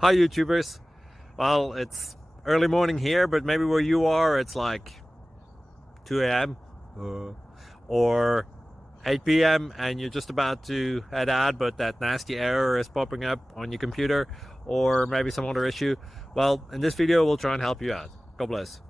Hi YouTubers. Well, it's early morning here, but maybe where you are it's like 2 a.m. Or 8 p.m. and you're just about to head out, but that nasty error is popping up on your computer, or maybe some other issue. Well, in this video we'll try and help you out. God bless.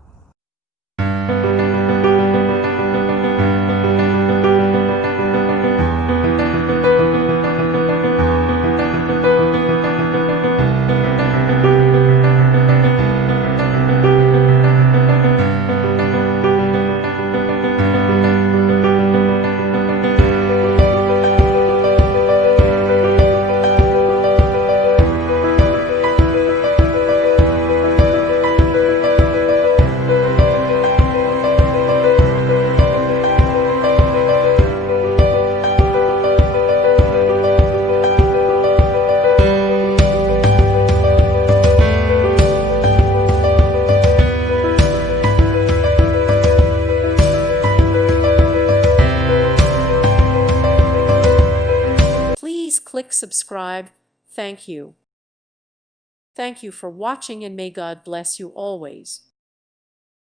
Please click subscribe. Thank you. Thank you for watching, and may God bless you always.